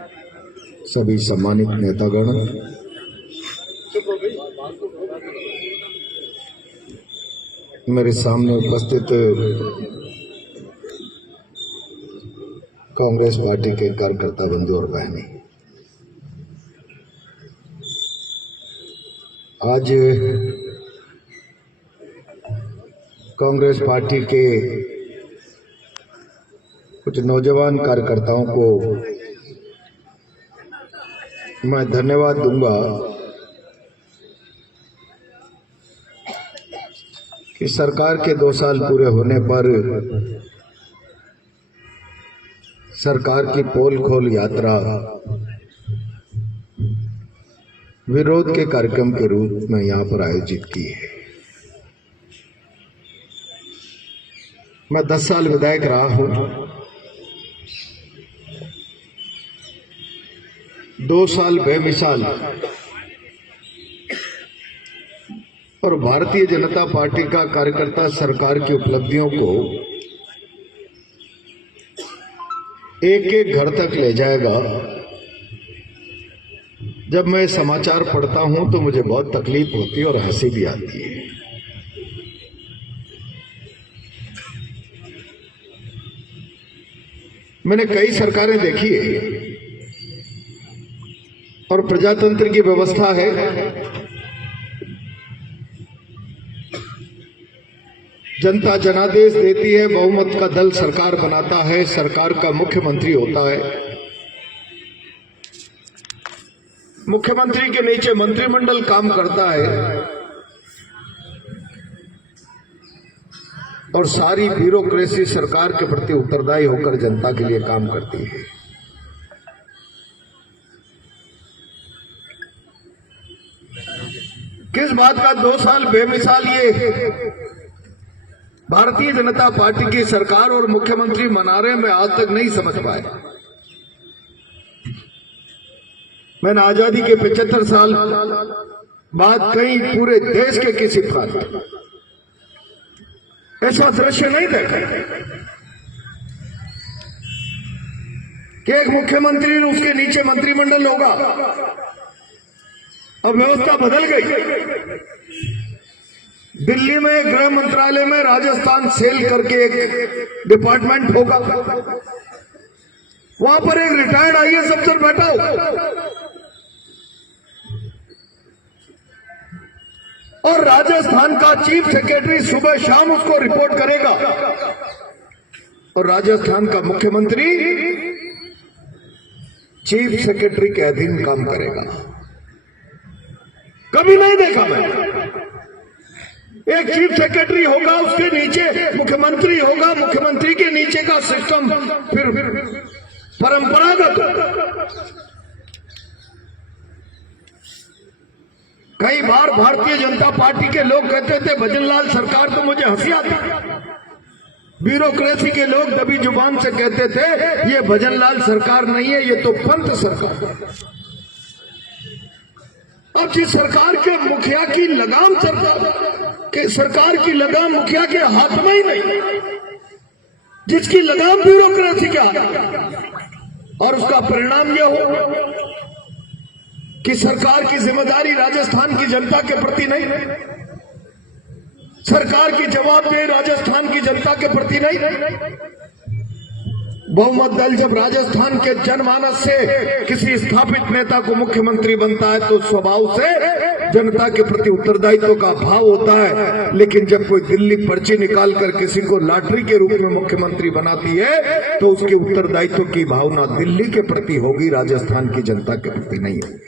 सभी सम्मानित नेतागण, मेरे सामने उपस्थित कांग्रेस पार्टी के कार्यकर्ता बंधु और बहनें, आज कांग्रेस पार्टी के कुछ नौजवान कार्यकर्ताओं को मैं धन्यवाद दूंगा कि सरकार के 2 साल पूरे होने पर सरकार की पोल खोल यात्रा विरोध के कार्यक्रम के रूप में यहां पर आयोजित की है। मैं 10 साल विधायक रहा हूं। 2 साल बेमिसाल और भारतीय जनता पार्टी का कार्यकर्ता सरकार की उपलब्धियों को एक एक घर तक ले जाएगा। जब मैं समाचार पढ़ता हूं तो मुझे बहुत तकलीफ होती है और हंसी भी आती है। मैंने कई सरकारें देखी है और प्रजातंत्र की व्यवस्था है। जनता जनादेश देती है, बहुमत का दल सरकार बनाता है, सरकार का मुख्यमंत्री होता है, मुख्यमंत्री के नीचे मंत्रिमंडल काम करता है और सारी ब्यूरोक्रेसी सरकार के प्रति उत्तरदायी होकर जनता के लिए काम करती है। किस बात का 2 साल बेमिसाल ये भारतीय जनता पार्टी की सरकार और मुख्यमंत्री मना रहे, मैं आज तक नहीं समझ पाया। मैंने आजादी के 75 साल बाद कहीं पूरे देश के किसी प्रांत ऐसा दृश्य नहीं देखा कि एक मुख्यमंत्री और उसके नीचे मंत्रिमंडल होगा। अब व्यवस्था बदल गई। दिल्ली में गृह मंत्रालय में राजस्थान सेल करके एक डिपार्टमेंट होगा, वहां पर एक रिटायर्ड आईएएस अफसर बैठा होगा और राजस्थान का चीफ सेक्रेटरी सुबह शाम उसको रिपोर्ट करेगा और राजस्थान का मुख्यमंत्री चीफ सेक्रेटरी के अधीन काम करेगा। कभी नहीं देखा मैं। एक चीफ सेक्रेटरी होगा, उसके नीचे मुख्यमंत्री होगा, मुख्यमंत्री के नीचे का सिस्टम फिर परंपरागत। कई बार भारतीय जनता पार्टी के लोग कहते थे भजनलाल सरकार, तो मुझे हंसी आती। ब्यूरोक्रेसी के लोग दबी जुबान से कहते थे ये भजनलाल सरकार नहीं है, ये तो पंत सरकार। और जिस सरकार के मुखिया की लगाम सरकार की लगाम मुखिया के हाथ में ही नहीं, जिसकी लगाम ब्यूरोक्रेसी के हाथ, और उसका परिणाम यह हो कि सरकार की जिम्मेदारी राजस्थान की जनता के प्रति नहीं, सरकार की जवाबदेही राजस्थान की जनता के प्रति नहीं। बहुमत दल जब राजस्थान के जनमानस से किसी स्थापित नेता को मुख्यमंत्री बनता है तो स्वभाव से जनता के प्रति उत्तरदायित्व का भाव होता है। लेकिन जब कोई दिल्ली पर्ची निकालकर किसी को लॉटरी के रूप में मुख्यमंत्री बनाती है तो उसके उत्तरदायित्व की भावना दिल्ली के प्रति होगी, राजस्थान की जनता के प्रति नहीं होगी।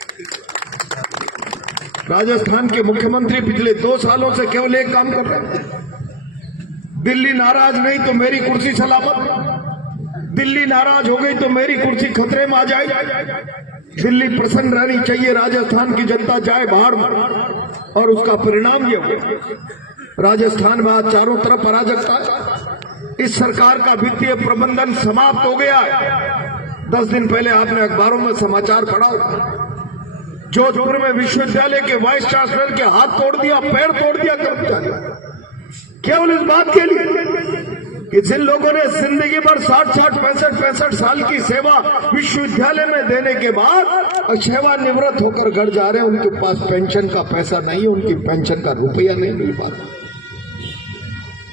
राजस्थान के मुख्यमंत्री पिछले 2 सालों से केवल एक काम कर रहे हैं, दिल्ली नाराज नहीं तो मेरी कुर्सी सलामत, दिल्ली नाराज हो गई तो मेरी कुर्सी खतरे में आ जाएगी। दिल्ली प्रसन्न रहनी चाहिए, राजस्थान की जनता जाए बाहर में। और उसका परिणाम ये हुआ राजस्थान में आज चारों तरफ अराजकता है। इस सरकार का वित्तीय प्रबंधन समाप्त हो गया है। 10 दिन पहले आपने अखबारों में समाचार पढ़ा, जोधपुर में विश्वविद्यालय के वाइस चांसलर के हाथ तोड़ दिया, पैर तोड़ दिया कर्मचारी, केवल इस बात के लिए कि जिन लोगों ने जिंदगी भर 60-60, 65 साल की सेवा विश्वविद्यालय में देने के बाद सेवानिवृत्त होकर घर जा रहे हैं, उनके पास पेंशन का पैसा नहीं है, उनकी पेंशन का रुपया नहीं मिल पाता।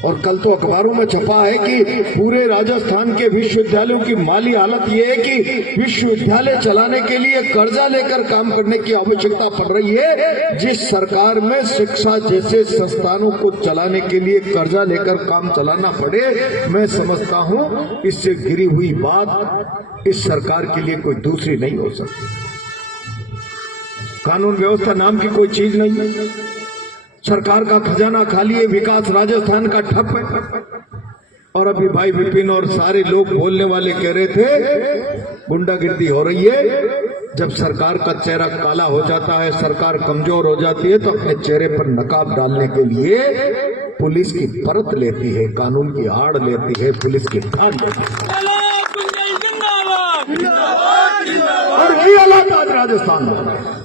और कल तो अखबारों में छपा है कि पूरे राजस्थान के विश्वविद्यालयों की माली हालत यह है कि विश्वविद्यालय चलाने के लिए कर्जा लेकर काम करने की आवश्यकता पड़ रही है। जिस सरकार में शिक्षा जैसे संस्थानों को चलाने के लिए कर्जा लेकर काम चलाना पड़े, मैं समझता हूं इससे गिरी हुई बात इस सरकार के लिए कोई दूसरी नहीं हो सकती। कानून व्यवस्था नाम की कोई चीज नहीं है। सरकार का खजाना खाली है, विकास राजस्थान का ठप है। और अभी भाई विपिन और सारे लोग बोलने वाले कह रहे थे गुंडागिर्दी हो रही है। जब सरकार का चेहरा काला हो जाता है, सरकार कमजोर हो जाती है, तो अपने चेहरे पर नकाब डालने के लिए पुलिस की परत लेती है, कानून की आड़ लेती है, पुलिस की ठान लेती है। और ये हालात आज राजस्थान में।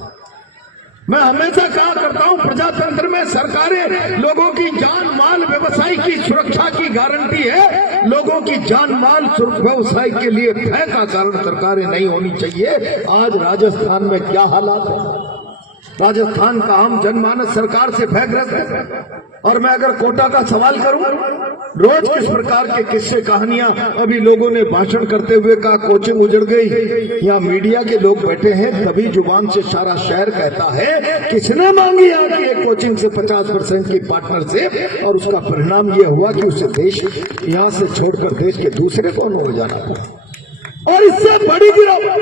मैं हमेशा कहा करता हूं, प्रजातंत्र में सरकारें लोगों की जान माल व्यवसाय की सुरक्षा की गारंटी है। लोगों की जान माल व्यवसाय के लिए भय का कारण सरकारें नहीं होनी चाहिए। आज राजस्थान में क्या हालात है? राजस्थान का आम जनमानस सरकार से भयग्रस्त है। और मैं अगर कोटा का सवाल करूं, रोज किस प्रकार के किस्से कहानियां अभी लोगों ने भाषण करते हुए कहा कोचिंग उजड़ गई। यहाँ मीडिया के लोग बैठे हैं, तभी जुबान से सारा शहर कहता है किसने मांगी आपकी एक कोचिंग से 50% की पार्टनरशिप, और उसका परिणाम ये हुआ कि उसे देश यहाँ से छोड़कर देश के दूसरे कोनों में जाना था। और इससे बड़ी गिरावट,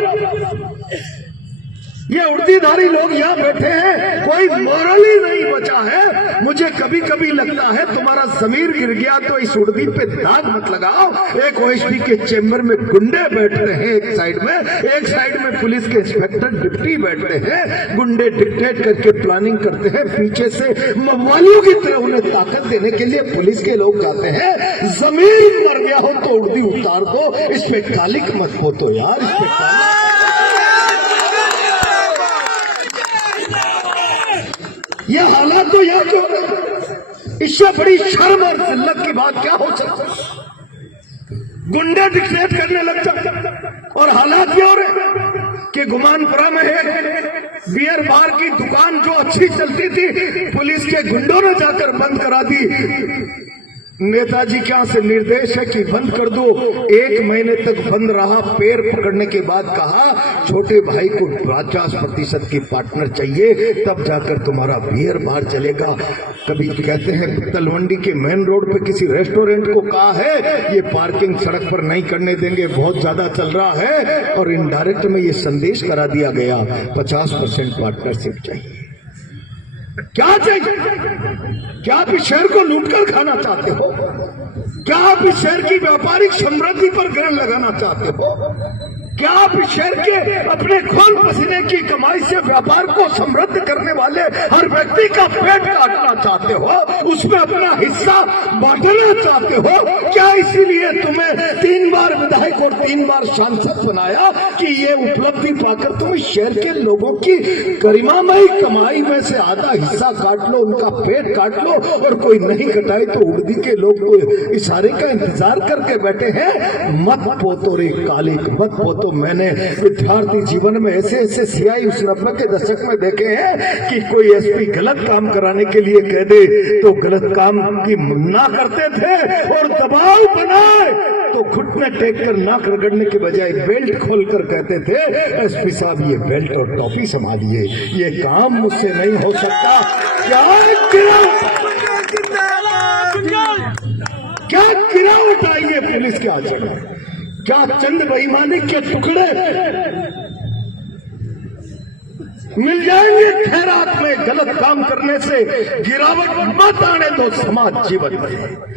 ये उर्दीधारी लोग यहाँ बैठे हैं, कोई मोरल ही नहीं बचा है। मुझे कभी कभी लगता है तुम्हारा जमीर गिर गया तो इस उर्दी पे दाग मत लगाओ। एक ओएसडी के चेंबर में गुंडे बैठ रहे हैं एक साइड में पुलिस के इंस्पेक्टर डिप्टी बैठते हैं। गुंडे डिक्टेट करके प्लानिंग करते हैं, पीछे से मवालियों की तरह उन्हें ताकत देने के लिए पुलिस के लोग जाते हैं। जमीर मर गया हो तो उर्दी उतार दो, इस पे कालिक मत हो तो यार, इस पे कालिक। ये हालात तो यहाँ क्यों? इससे बड़ी शर्म और जिल्लत की बात क्या हो सकती? गुंडे डिक्टेट करने लग जाते। और हालात क्या हो रहे कि गुमानपुरा में है बियर बार की दुकान जो अच्छी चलती थी, पुलिस के गुंडों ने जाकर बंद करा दी। नेताजी क्या से निर्देश है कि बंद कर दो। 1 महीने तक बंद रहा। पैर पकड़ने के बाद कहा छोटे भाई को 50% की पार्टनर चाहिए, तब जाकर तुम्हारा बियर बार चलेगा। कभी कहते हैं तलवंडी के मेन रोड पे किसी रेस्टोरेंट को कहा है ये पार्किंग सड़क पर नहीं करने देंगे, बहुत ज्यादा चल रहा है। और इनडायरेक्ट में ये संदेश करा दिया गया 50% पार्टनरशिप चाहिए। क्या चाहिए? क्या आप इस शहर को लूटकर खाना चाहते हो? क्या आप इस शहर की व्यापारिक समृद्धि पर ग्रहण लगाना चाहते हो? क्या आप इस शहर के अपने खून पसीने की कमाई से व्यापार को समृद्ध करने वाले हर व्यक्ति का पेट काटना चाहते हो, उसमें अपना हिस्सा बांटना चाहते हो? क्या इसीलिए तुम्हें 3 बार विधायक और 3 बार सांसद बनाया कि ये उपलब्धि पाकर तुम इस शहर के लोगों की गरिमामयी कमाई में से आधा हिस्सा काट लो, उनका पेट काट लो, और कोई नहीं कटाए तो उर्दी के लोग को इशारे का इंतजार करके बैठे हैं? मत पोतो रे कालिक, मत पोतो। मैंने विद्यार्थी जीवन में ऐसे सियाई उस 90 के दशक में देखे हैं कि कोई एसपी गलत काम कराने के लिए कह दे तो गलत काम की मना करते थे, और दबाव बनाए तो घुटने टेक कर नाक रगड़ने के बजाय बेल्ट खोलकर कहते थे एसपी साहब ये बेल्ट और टॉफी संभालिए, ये काम मुझसे नहीं हो सकता। क्या गिरावट आई है पुलिस के आचरण? क्या चंद बेईमानी के टुकड़े मिल जाएंगे खैरात में? गलत काम करने से गिरावट मत आने दो समाज जीवन में।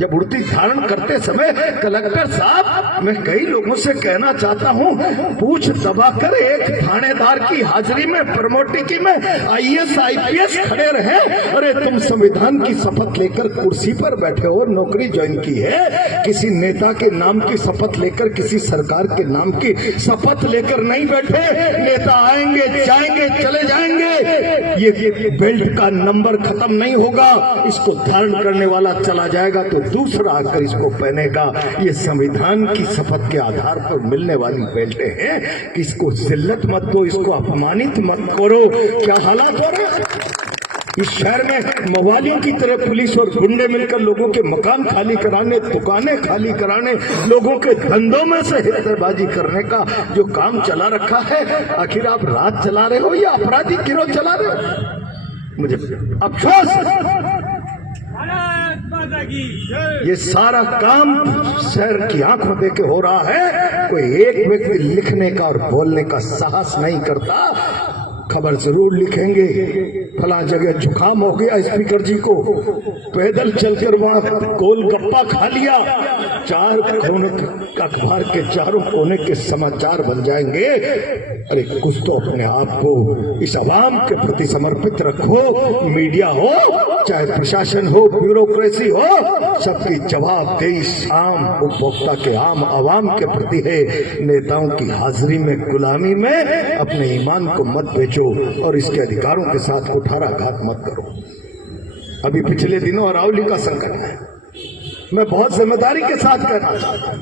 जब उड़ती धारण करते समय कलेक्टर साहब, मैं कई लोगों से कहना चाहता हूं, पूछ दबाकर एक थानेदार की हाजिरी में प्रमोटिकी में IAS IPS खड़े रहे। अरे तुम संविधान की शपथ लेकर कुर्सी पर बैठे हो, नौकरी ज्वाइन की है, किसी नेता के नाम की शपथ लेकर, किसी सरकार के नाम की शपथ लेकर नहीं बैठे। नेता आएंगे जाएंगे चले जाएंगे, ये बेल्ट का नंबर खत्म नहीं होगा। इसको धारण करने वाला चला जाएगा तो दूसरा आकर इसको पहनेगा। ये संविधान की शपथ के आधार पर मिलने वाली बेल्टें हैं कि इसको जिल्लत मत दो, इसको अपमानित मत करो। क्या हालात हो रहे हैं इस शहर में, मवालियों की तरह पुलिस और गुंडे मिलकर लोगों के मकान खाली कराने, दुकानें खाली कराने, लोगों के धंधों में से हिस्सेबाजी करने का जो काम चला रखा है। आखिर आप राज चला रहे हो या अपराधी गिरोह चला रहे हो? मुझे अफसोस, ये सारा काम शहर की आंखों देख के हो रहा है। कोई एक व्यक्ति लिखने का और बोलने का साहस नहीं करता। खबर जरूर लिखेंगे, फला जगह जुकाम हो गया स्पीकर जी को, पैदल चलकर वहां गोलगप्पा खा लिया। चार कोने अखबार के चारों कोने के समाचार बन जाएंगे। अरे कुछ तो अपने आप को इस आवाम के प्रति समर्पित रखो। मीडिया हो चाहे प्रशासन हो, ब्यूरोक्रेसी हो, सबकी जवाबदेही आम उपभोक्ता के, आम आवाम के प्रति है। नेताओं की हाजिरी में, गुलामी में अपने ईमान को मत बेचो और इसके अधिकारों के साथ कुठाराघात मत करो। अभी पिछले दिनों अरावली का संकट है, मैं बहुत जिम्मेदारी के साथ कहना चाहता हूं,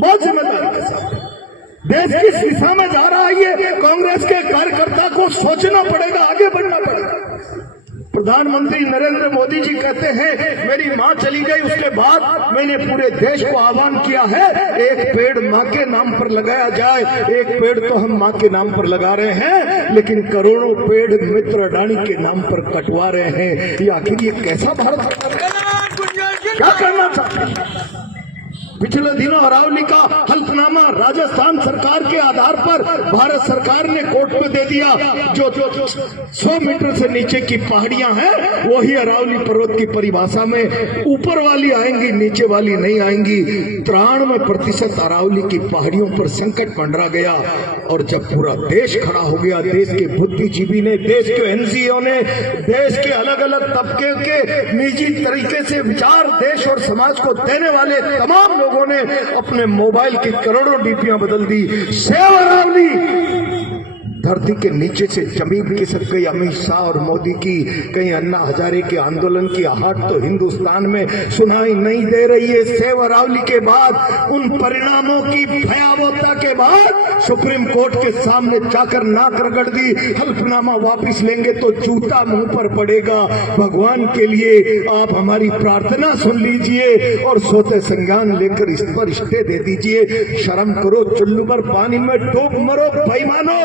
बहुत जिम्मेदारी के साथ। देश किस दिशा में जा रहा है ये कांग्रेस के कार्यकर्ता को सोचना पड़ेगा, आगे बढ़ना पड़ेगा। प्रधानमंत्री नरेंद्र मोदी जी कहते हैं मेरी मां चली गई, उसके बाद मैंने पूरे देश को आह्वान किया है एक पेड़ मां के नाम पर लगाया जाए। एक पेड़ तो हम मां के नाम पर लगा रहे हैं, लेकिन करोड़ों पेड़ मित्र अडानी के नाम पर कटवा रहे हैं। ये आखिर ये कैसा भारत क्या करना चाहते हैं? पिछले दिनों अरावली का हल्फनामा राजस्थान सरकार के आधार पर भारत सरकार ने कोर्ट में दे दिया। जो 100 मीटर से नीचे की पहाड़ियां हैं वही अरावली पर्वत की परिभाषा में ऊपर वाली आएंगी, नीचे वाली नहीं आएंगी। 93% अरावली की पहाड़ियों पर संकट मंडरा गया। और जब पूरा देश खड़ा हो गया, देश के बुद्धिजीवी ने, देश के एनजीओ ने, देश के अलग अलग तबके के निजी तरीके से विचार देश और समाज को देने वाले तमाम लोगों ने अपने मोबाइल की करोड़ों डीपियां बदल दी। सेव अरावली धरती के नीचे से जमीन खिसक गई। अमित शाह और मोदी की, कहीं अन्ना हजारे के आंदोलन की आहट तो हिंदुस्तान में सुनाई नहीं दे रही है। सेव अरावली के बाद, उन परिणामों की भयावहता के बाद सुप्रीम कोर्ट के सामने जाकर नाक रगड़ दी। हल्फनामा वापस लेंगे तो जूता मुंह पर पड़ेगा। भगवान के लिए आप हमारी प्रार्थना सुन लीजिए और सोते संज्ञान लेकर इस पर स्टे दे दीजिए। शर्म करो, चुल्लू पर पानी में डूब मरो बेईमानो।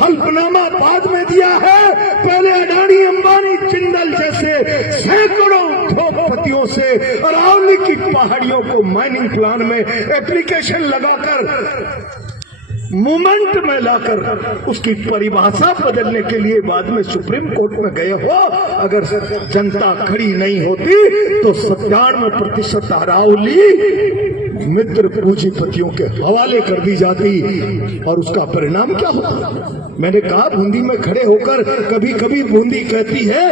हल्फनामा बाद में दिया है, पहले अडानी, अंबानी, जिंदल जैसे सैकड़ों उद्योगपतियों से अरावली की पहाड़ियों को माइनिंग प्लान में एप्लीकेशन लगाकर, मूवमेंट में लाकर उसकी परिभाषा बदलने के लिए बाद में सुप्रीम कोर्ट में गए हो। अगर जनता खड़ी नहीं होती तो 97% अरावली मित्र पूंजीपतियों के हवाले कर दी जाती। और उसका परिणाम क्या होता? मैंने कहा बूंदी में खड़े होकर, कभी कभी बूंदी कहती है,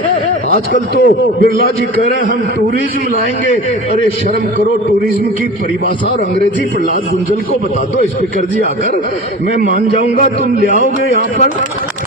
आजकल तो बिरला जी कह रहे हैं हम टूरिज्म लाएंगे। अरे शर्म करो, टूरिज्म की परिभाषा और अंग्रेजी प्रहलाद गुंजल को बता दो स्पीकर जी आकर, मैं मान जाऊंगा तुम ले आओगे यहाँ पर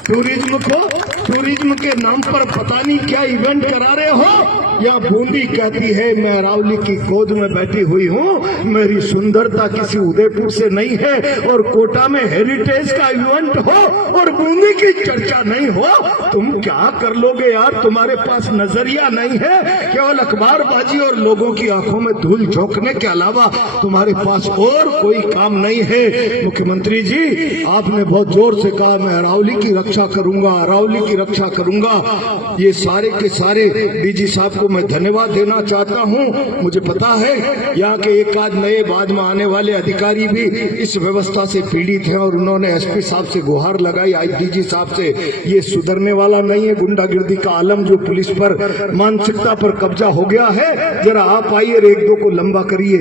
टूरिज्म को। टूरिज्म के नाम पर पता नहीं क्या इवेंट करा रहे हो। या बूंदी कहती है मैं अरावली की गोद में बैठी हुई हूँ, मेरी सुंदरता किसी उदयपुर से नहीं है। और कोटा में हेरिटेज का इवेंट हो और बूंदी की चर्चा नहीं हो, तुम क्या कर लोगे यार? तुम्हारे पास नजरिया नहीं है, केवल अखबारबाजी और लोगों की आंखों में धूल झोंकने के अलावा तुम्हारे पास और कोई काम नहीं है। मुख्यमंत्री जी, आपने बहुत जोर से कहा मैं अरावली की रक्षा करूंगा, अरावली की रक्षा करूंगा। ये सारे के सारे डीजी साहब को मैं धन्यवाद देना चाहता हूं। मुझे पता है यहाँ के एक आध नए बाद में आने वाले अधिकारी भी इस व्यवस्था से पीड़ित हैं और उन्होंने एसपी साहब से गुहार लगाई, आईजीपी साहब से। ये सुधरने वाला नहीं है। गुंडागिर्दी का आलम जो पुलिस पर, मानसिकता पर कब्जा हो गया है, जरा आप आइए और एक दो को लंबा करिए।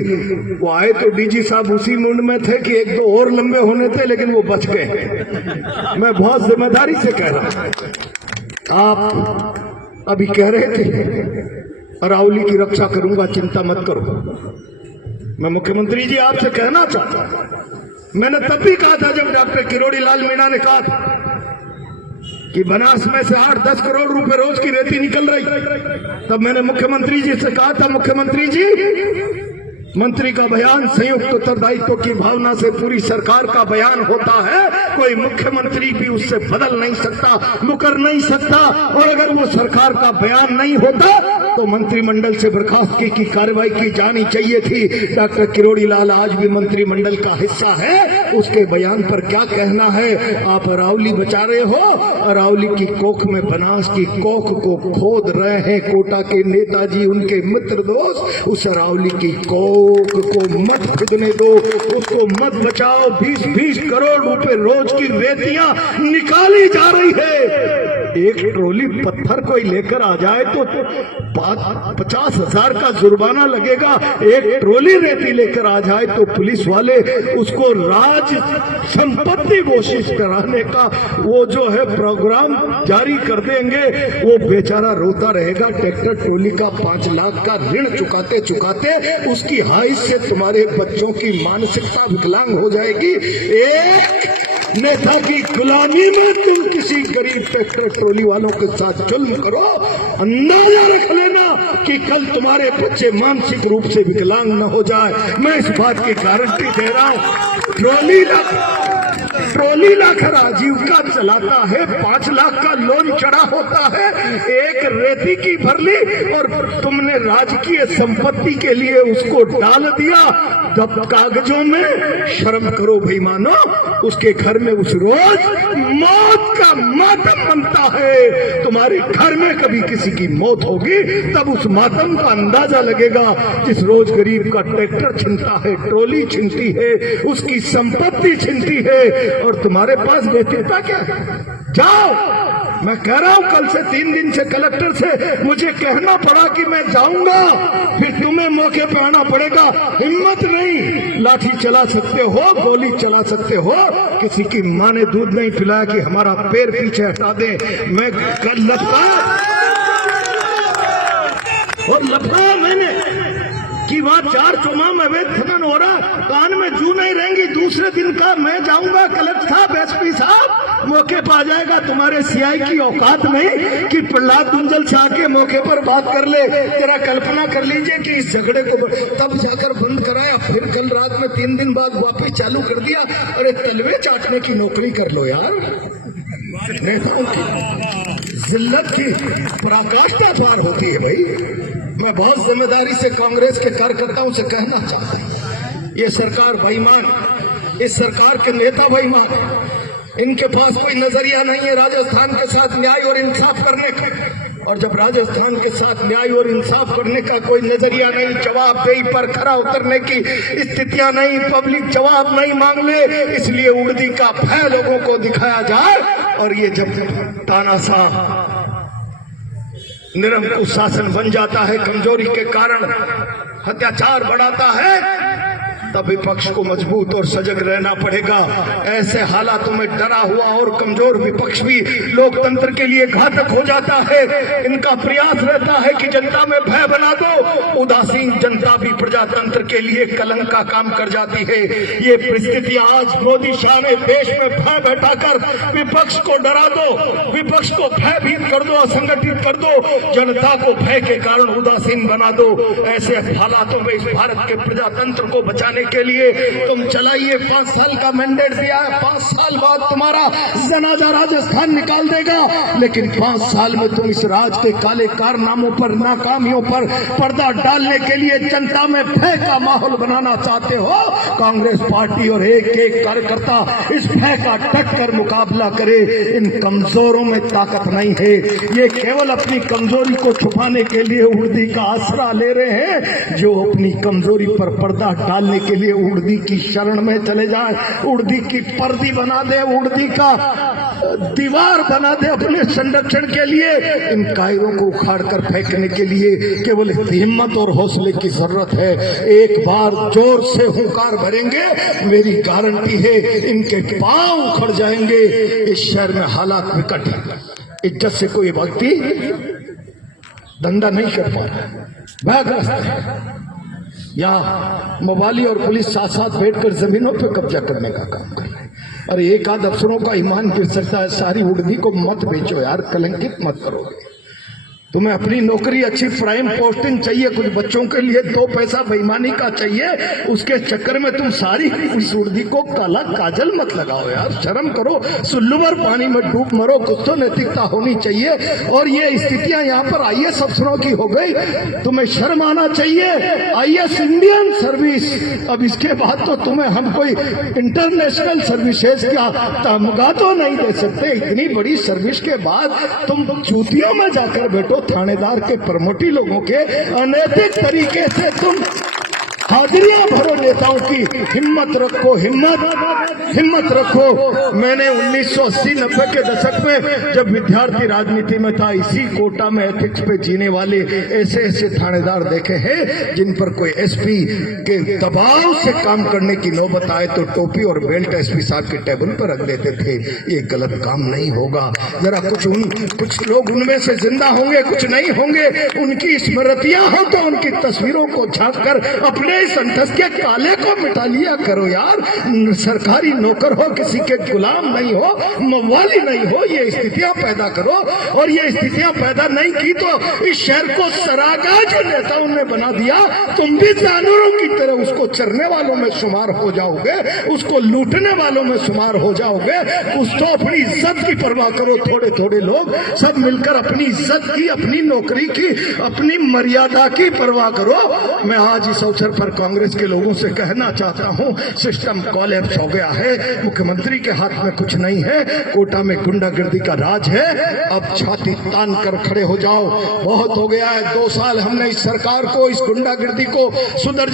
वो आए तो डीजी साहब उसी मूड में थे कि एक दो और लंबे होने थे, लेकिन वो बच गए। मैं बहुत जिम्मेदारी से कह रहा हूं। आप अभी कह रहे थे अरावली की रक्षा करूंगा, चिंता मत करो। मैं मुख्यमंत्री जी आपसे कहना चाहता हूं, मैंने तब भी कहा था जब डॉक्टर किरोड़ी लाल मीणा ने कहा था कि बनास में से 8-10 करोड़ रुपए रोज की रेती निकल रही। तब मैंने मुख्यमंत्री जी से कहा था, मुख्यमंत्री जी, मंत्री का बयान संयुक्त उत्तरदायित्व की भावना से पूरी सरकार का बयान होता है, कोई मुख्यमंत्री भी उससे बदल नहीं सकता, मुकर नहीं सकता, और अगर वो सरकार का बयान नहीं होता तो मंत्रिमंडल से बर्खास्तगी की कार्रवाई की जानी चाहिए थी। डॉक्टर किरोड़ी लाल आज भी मंत्रिमंडल का हिस्सा है, उसके बयान पर क्या कहना है? आप अरावली बचा रहे हो, अरावली की कोख में बनास की कोख को खोद रहे हैं कोटा के नेताजी, उनके मित्र दोस्त। उस अरावली की कोख को मत खुदने दो, उसको मत बचाओ। 20-20 करोड़ रुपए रोज की रेतियां निकाली जा रही है। एक ट्रोली पत्थर कोई लेकर आ जाए तो 50,000 का जुर्माना लगेगा। एक ट्रोली रेती लेकर आ जाए तो पुलिस वाले उसको राज संपत्ति घोषित कराने का वो जो है प्रोग्राम जारी कर देंगे। वो बेचारा रोता रहेगा। ट्रैक्टर ट्रोली का 5 लाख का ऋण चुकाते चुकाते उसकी हाइट से तुम्हारे बच्चों की मानसिकता विकलांग हो जाएगी। एक नेता की गुलामी में तुम किसी गरीब ट्रैक्टर ट्रोली वालों के साथ जुल्म करो, अंदाजा रख लेना कि कल तुम्हारे बच्चे मानसिक रूप से विकलांग न हो जाए। मैं इस बात की गारंटी दे रहा हूँ। ट्रोली लाकर आजीविका चलाता है, 5 लाख का लोन चढ़ा होता है, एक रेती की भर ली और तुमने राजकीय संपत्ति के लिए उसको डाल दिया जब कागजों में। शर्म करो भाई, मानो उसके घर में उस रोज मौत का मातम बनता है। तुम्हारे घर में कभी किसी की मौत होगी तब उस मातम का अंदाजा लगेगा। जिस रोज गरीब का ट्रैक्टर छिनता है, ट्रोली छिनती है, उसकी संपत्ति छिनती है, और तुम्हारे पास बेचता क्या है? जाओ। मैं कह रहा हूं, कल से 3 दिन से कलेक्टर से मुझे कहना पड़ा कि मैं जाऊंगा, फिर तुम्हें मौके पे आना पड़ेगा। हिम्मत नहीं, लाठी चला सकते हो, गोली चला सकते हो, किसी की माँ ने दूध नहीं पिलाया कि हमारा पैर पीछे हटा दे। मैं कल लफड़ा मैंने कि वहाँ 4 चुमाम अवैध खनन हो रहा, कान में जू नहीं रहेंगी। दूसरे दिन का मैं जाऊंगा, कलेक्टर साहब, एसपी साहब मौके पर आ जाएगा। तुम्हारे सीआई की औकात नहीं कि प्रहलाद गुंजल से आके मौके पर बात कर ले। जरा कल्पना कर लीजिए कि इस झगड़े को तब जाकर बंद कराया, फिर कल रात में 3 दिन बाद वापस चालू कर दिया। अरे तलवे चाटने की नौकरी कर लो यार। नेताओं की जिल्लत की पराकाष्ठा पार होती है भाई। मैं बहुत जिम्मेदारी से कांग्रेस के कार्यकर्ताओं से कहना चाहता हूँ, ये सरकार बेईमान, इस सरकार के नेता बेईमान, इनके पास कोई नजरिया नहीं है राजस्थान के साथ न्याय और इंसाफ करने का। और जब राजस्थान के साथ न्याय और इंसाफ करने का कोई नजरिया नहीं, जवाबदेही पर खरा उतरने की स्थितियां नहीं, पब्लिक जवाब नहीं मांग ले, इसलिए उड़दी का भय लोगों को दिखाया जाए। और ये जब तानाशाह निरंकुश शासन बन जाता है, कमजोरी के कारण अत्याचार बढ़ाता है, तब विपक्ष को मजबूत और सजग रहना पड़ेगा। ऐसे हालातों में डरा हुआ और कमजोर विपक्ष भी लोकतंत्र के लिए घातक हो जाता है। इनका प्रयास रहता है कि जनता में भय बना दो। उदासीन जनता भी प्रजातंत्र के लिए कलंक का काम कर जाती है। ये परिस्थिति आज मोदी शाह ने देश में भय बैठाकर विपक्ष को डरा दो, विपक्ष को भयभीत कर दो, असंगठित कर दो, जनता को भय के कारण उदासीन बना दो। ऐसे हालातों में इस भारत के प्रजातंत्र को बचाने के लिए तुम चलाइए। 5 साल का मैंडेट दिया है, 5 साल बाद तुम्हारा जनाजा राजस्थान निकाल देगा, लेकिन 5 साल में तुम इस राज के काले कारनामों पर, नाकामियों पर पर्दा डालने के लिए जनता में भय का माहौल बनाना चाहते हो। कांग्रेस पार्टी और एक एक कार्यकर्ता इस भय का डट कर मुकाबला करे। इन कमजोरों में ताकत नहीं है, ये केवल अपनी कमजोरी को छुपाने के लिए उड़दी का आसरा ले रहे हैं। जो अपनी कमजोरी पर पर्दा डालने के लिए उड़दी की शरण में चले जाए, उड़दी की पर्दी बना दे, उड़दी का दीवार बना दे अपने संरक्षण के लिए, इन कायरों को उखाड़ कर फेंकने के लिए केवल हिम्मत और हौसले की जरूरत है। एक बार जोर से हुंकार भरेंगे, मेरी गारंटी है इनके पांव उखड़ जाएंगे। इस शहर में हालात विकट है, इज्जत से कोई व्यक्ति धंधा नहीं कर पा रहा, भयग्रस्त है, या मोबाली और पुलिस साथ साथ बैठकर जमीनों पर कब्जा करने का काम कर रहे हैं। अरे एक आध अफसरों का ईमान गिर सकता है, सारी उड़दी को मत बेचो यार, कलंकित मत करोगे। तुम्हें अपनी नौकरी अच्छी प्राइम पोस्टिंग चाहिए, कुछ बच्चों के लिए 2 पैसा बेईमानी का चाहिए, उसके चक्कर में तुम सारी इस उड़दी को काला काजल मत लगाओ यार, शर्म करो, सुल्लुवर पानी में डूब मरो, कुछ तो नैतिकता होनी चाहिए। और ये स्थितियां यहाँ पर आईएएस अफसरों की हो गई, तुम्हें शर्म आना चाहिए। आईएएस इंडियन सर्विस, अब इसके बाद तो तुम्हें हम कोई इंटरनेशनल सर्विसेज का तमगा तो नहीं दे सकते। इतनी बड़ी सर्विस के बाद तुम चूतियों में जाकर बैठो, थानेदार के प्रमोटी लोगों के अनैतिक तरीके से तुम हाजिरियां भरो नेताओं की। हिम्मत रखो, हिम्मत रखो। मैंने 1980-90 के दशक में जब विद्यार्थी राजनीति में था, इसी कोटा में एथिक्स पे जीने वाले ऐसे ऐसे थानेदार देखे हैं जिन पर कोई एसपी के दबाव से काम करने की नौबत आए तो टोपी और बेल्ट एसपी साहब के टेबल पर रख देते थे। ये गलत काम नहीं होगा। जरा कुछ लोग उनमें से जिंदा होंगे, कुछ नहीं होंगे, उनकी स्मृतियां हो तो उनकी तस्वीरों को झांक कर अपने संतस के काले को मिटा लिया करो यार। सरकारी नौकर हो, किसी के गुलाम नहीं हो, मवाली नहीं हो, ये स्थितियां पैदा करो। और ये स्थितियां पैदा नहीं की तो इस शहर को सरागा जो नेताओं ने बना दिया, तुम भी जानवरों की तरह उसको चरने वालों में शुमार हो जाओगे, उसको लूटने वालों में शुमार हो जाओगे। कुछ तो अपनी इज्जत की परवाह करो। थोड़े थोड़े लोग सब मिलकर अपनी इज्जत की, अपनी नौकरी की, अपनी मर्यादा की परवाह करो। मैं आज इस अवसर पर कांग्रेस के लोगों से कहना चाहता हूं, सिस्टम कोलैप्स हो गया है, मुख्यमंत्री के हाथ में कुछ नहीं है, कोटा में गुंडागर्दी का राज है। अब छाती तान कर खड़े हो जाओ, बहुत हो गया है। 2 साल हमने इस सरकार को, इस गुंडागर्दी को सुधर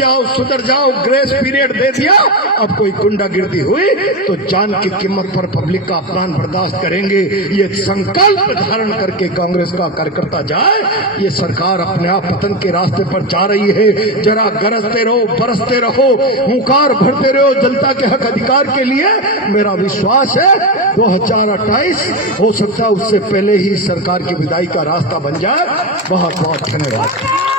जाओ ग्रेस पीरियड दे दिया। अब कोई गुंडागर्दी हुई तो जान की कीमत पर पब्लिक का अपमान बर्दाश्त करेंगे। ये संकल्प धारण करके कांग्रेस का कार्यकर्ता जाए, ये सरकार अपने आप पतन के रास्ते पर जा रही है। जरा गरजते रहो, बरसते रहो, हुंकार भरते रहो जनता के हक अधिकार के लिए। मेरा विश्वास है 2028 हो सकता है उससे पहले ही सरकार की विदाई का रास्ता बन जाए। बहुत बहुत धन्यवाद।